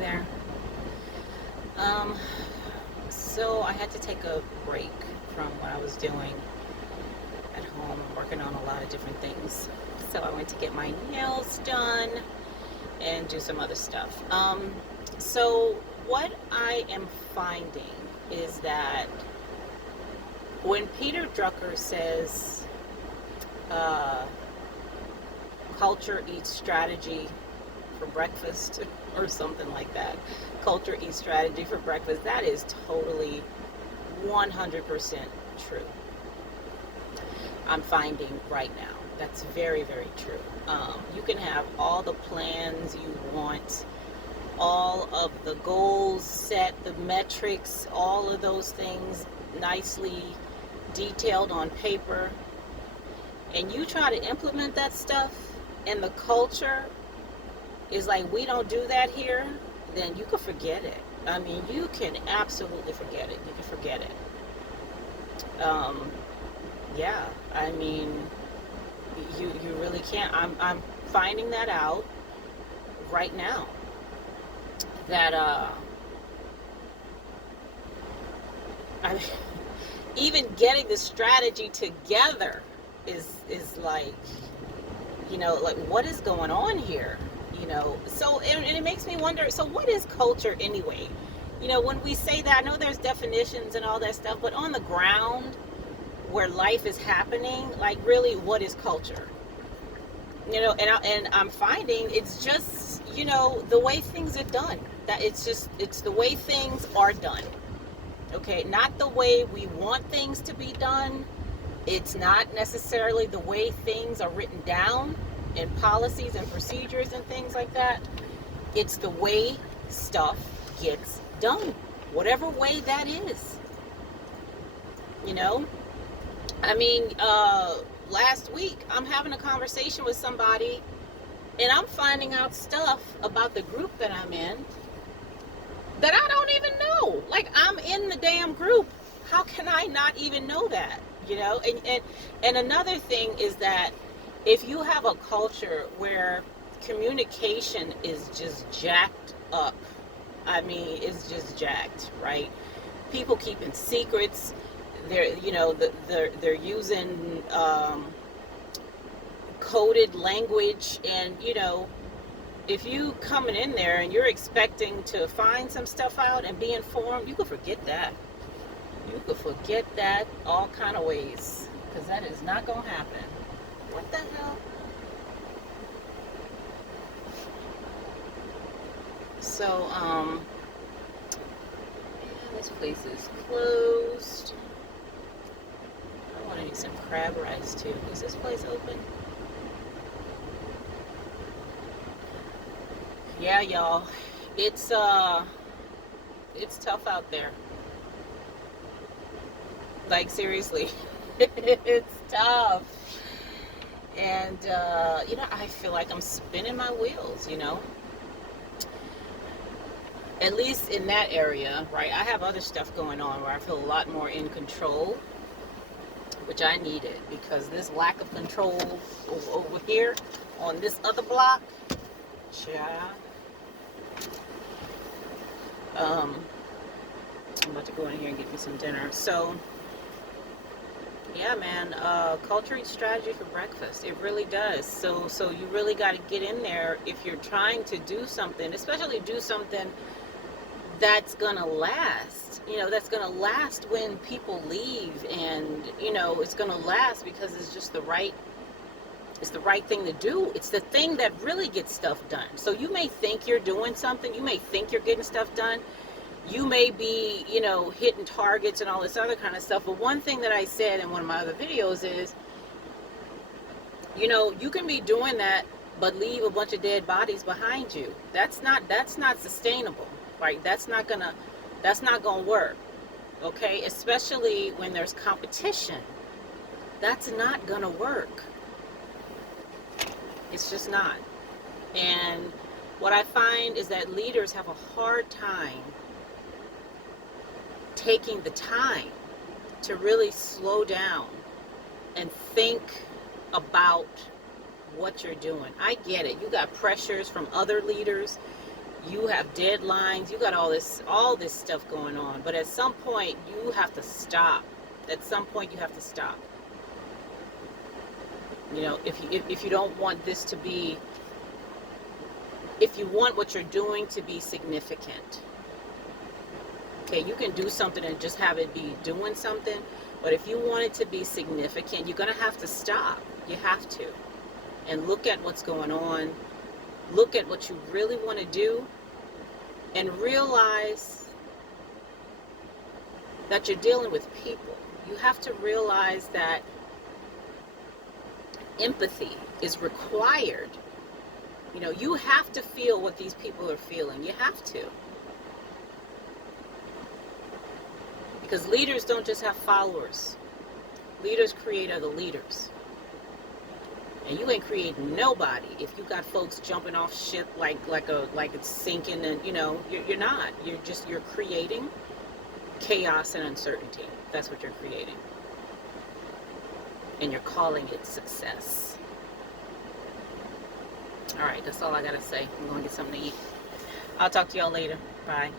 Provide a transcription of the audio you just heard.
there. Um, so I had to take a break from what I was doing at home. I'm working on a lot of different things. So I went to get my nails done and do some other stuff. So what I am finding is that when Peter Drucker says uh, culture eats strategy for breakfast or something like that, culture eats strategy for breakfast, that is totally 100% true. I'm finding right now. That's very, very true. You can have all the plans you want, all of the goals set, the metrics, all of those things nicely detailed on paper, and you try to implement that stuff, and the culture is like, we don't do that here, then you can forget it. I mean, you can absolutely forget it. You can forget it. Yeah, I mean, you really can't. I'm finding that out right now. That I even getting the strategy together is like, like, what is going on here? So and it makes me wonder, so what is culture anyway? When we say that, I know there's definitions and all that stuff, but on the ground where life is happening, like, really, what is culture? And I'm finding it's just, the way things are done. That it's the way things are done. Okay, not the way we want things to be done. It's not necessarily the way things are written down in policies and procedures and things like that. It's the way stuff gets done, whatever way that is. I mean, last week I'm having a conversation with somebody, and I'm finding out stuff about the group that I'm in that I don't even know. Like, I'm in the damn group. How can I not even know that? And another thing is that if you have a culture where communication is just jacked up, I mean, it's just jacked, right? People keeping secrets. They're using coded language, and if you coming in there and you're expecting to find some stuff out and be informed, you could forget that. You could forget that all kind of ways, because that is not gonna happen. What the hell? So this place is closed. I want to eat some crab rice too. Is this place open? Yeah, y'all. It's tough out there. Like, seriously. It's tough. And I feel like I'm spinning my wheels, At least in that area, right? I have other stuff going on where I feel a lot more in control, which I needed, because this lack of control over here on this other block, yeah. I'm about to go in here and get me some dinner. So yeah, man, culture eats strategy for breakfast. It really does. So you really got to get in there if you're trying to do something, especially do something that's gonna last. That's gonna last when people leave, and it's gonna last because it's just the right thing to do. It's the thing that really gets stuff done. So you may think you're doing something, you may think you're getting stuff done, you may be, hitting targets and all this other kind of stuff. But one thing that I said in one of my other videos is, you can be doing that, but leave a bunch of dead bodies behind you. That's not sustainable, right? That's not gonna work. Okay, especially when there's competition. That's not gonna work. It's just not. And what I find is that leaders have a hard time taking the time to really slow down and think about what you're doing. I get it. You got pressures from other leaders. You have deadlines. You got all this stuff going on. But at some point, you have to stop. At some point, you have to stop. You know, if you don't want this to be, if you want what you're doing to be significant, okay, you can do something and just have it be doing something. But if you want it to be significant, you're going to have to stop. You have to. And look at what's going on. Look at what you really want to do. And realize that you're dealing with people. You have to realize that empathy is required. You know, you have to feel what these people are feeling. You have to. Because leaders don't just have followers. Leaders create other leaders. And you ain't creating nobody if you got folks jumping off ship like it's sinking, and you know, you're not. You're creating chaos and uncertainty. That's what you're creating. And you're calling it success. Alright, that's all I gotta say. I'm gonna get something to eat. I'll talk to y'all later. Bye.